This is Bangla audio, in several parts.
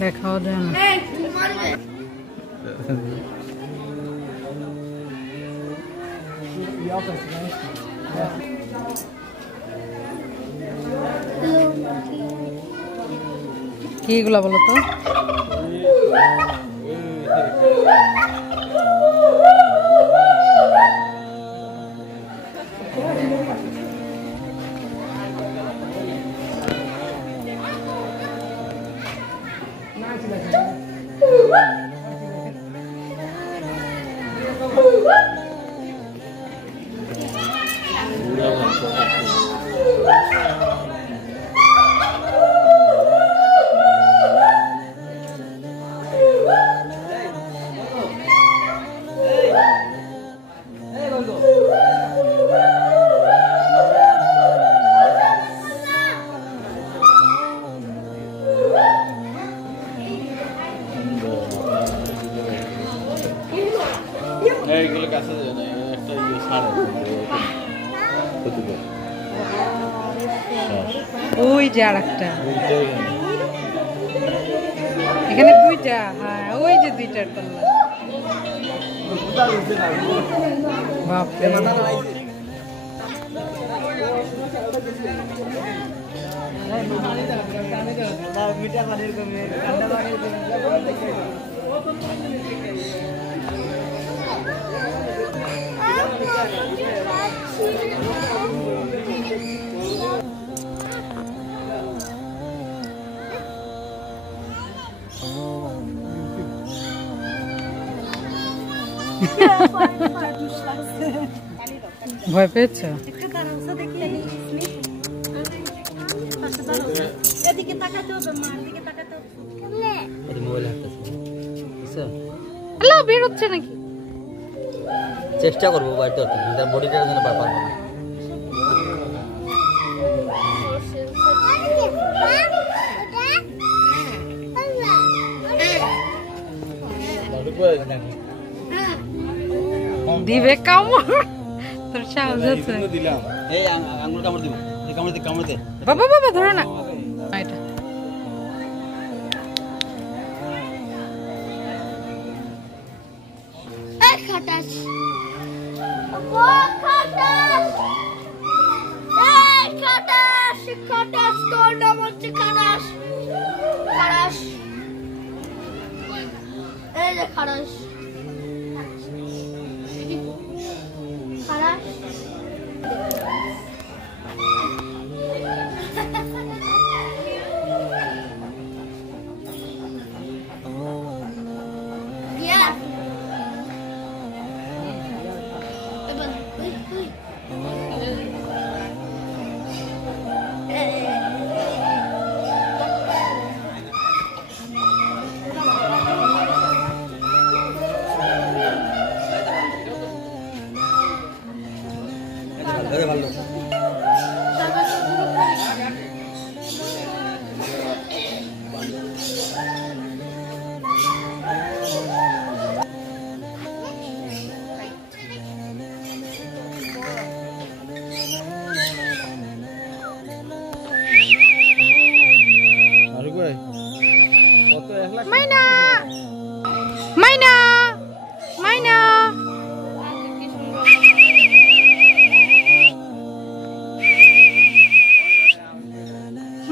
দেখাও যায় না। কি এগুলা বলো তো? ওই যে আর একটা এখানে দুইটা, হ্যাঁ ওই যে দুইটার পাল্লা। বাপরে ভয় পেয়েছ? বের হচ্ছে নাকি? চেষ্টা করবো বাড়িতে বডিটার জন্য ব্যাপার। দিবে কামড়, তোর সাহস আছে? এই আঙুল কামড় দিব, এই কামড় দে, কামড় দে। বাবা বাবা ধরো না এটা। এই খাটাস, ও খাটাস, এই খাটাস, খাটাস তোর নাম হচ্ছে খাটাস, খাটাস, এই যে খাটাস, খাটাস। মাইনা মাইনা মাইনা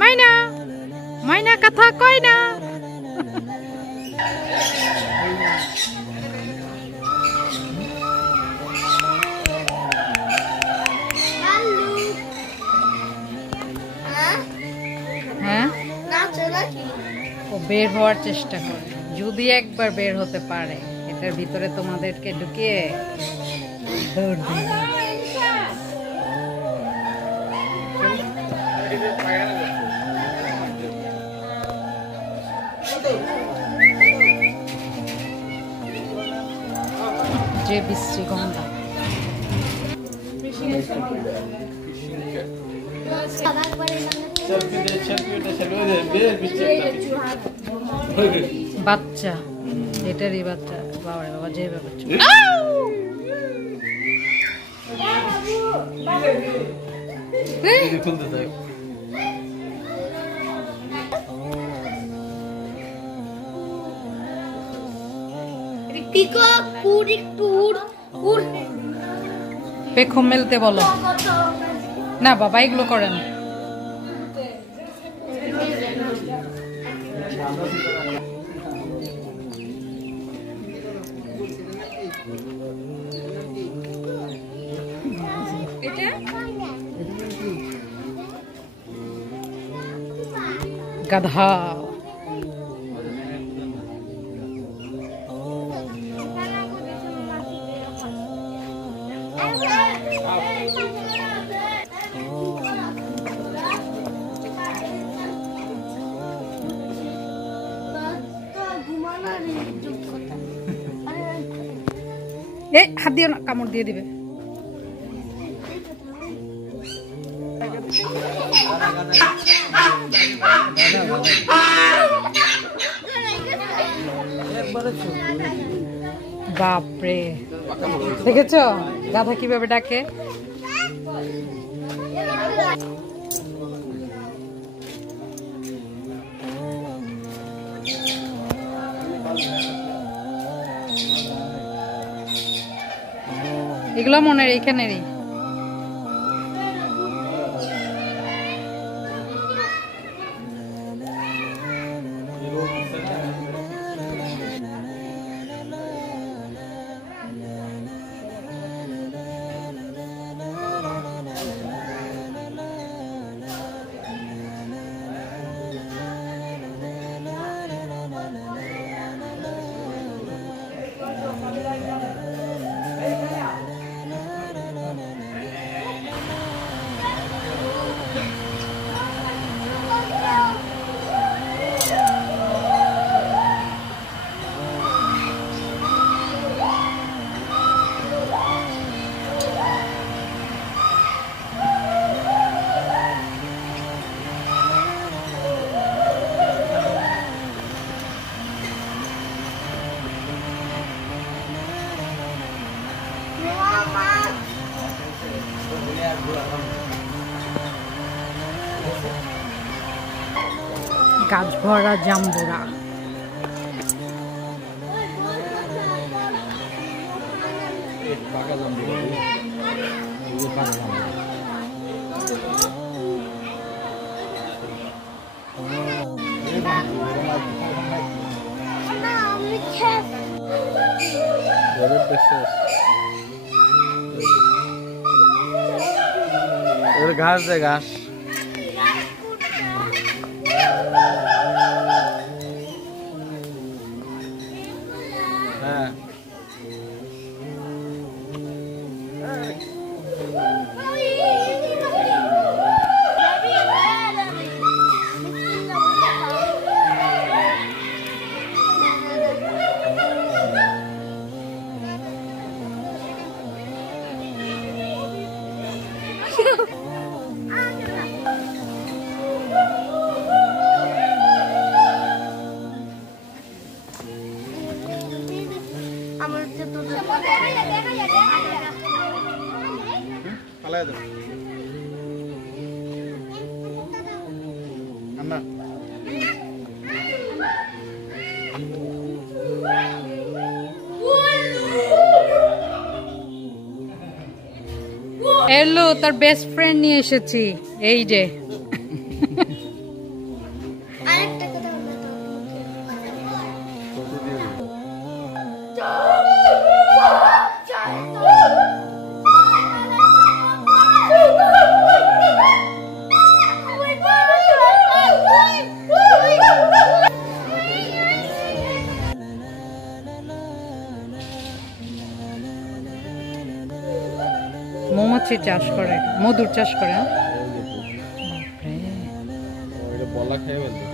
মাইনা মাইনা কথা কই না। হ্যাঁ ও বের হওয়ার চেষ্টা করে, যদি একবার বের হতে পারে এটার ভিতরে তোমাদেরকে ঢুকিয়ে দৌড় দিবে। যে বিশ্রী গন্ধ। বাচ্চা, এটারই বাচ্চা। বাবা রে বাবা, যে বাচ্চা পেখম মেলতে বলো না বাবা, এগুলো করেন। গাধা। এই হাত দিও না, কামড় দিয়ে দিবে। বাপরে, দেখেছো গাধা কিভাবে ডাকে? এগুলো মনের এইখানেরই। গাছ ভরা জাম্বুরা। ঘাস দে ঘাস। হ্যাঁ এলো তার বেস্ট ফ্রেন্ড নিয়ে এসেছি, এই যে মৌমাছি চাষ করে, মধুর চাষ করে। বলা খেয়ে বলতে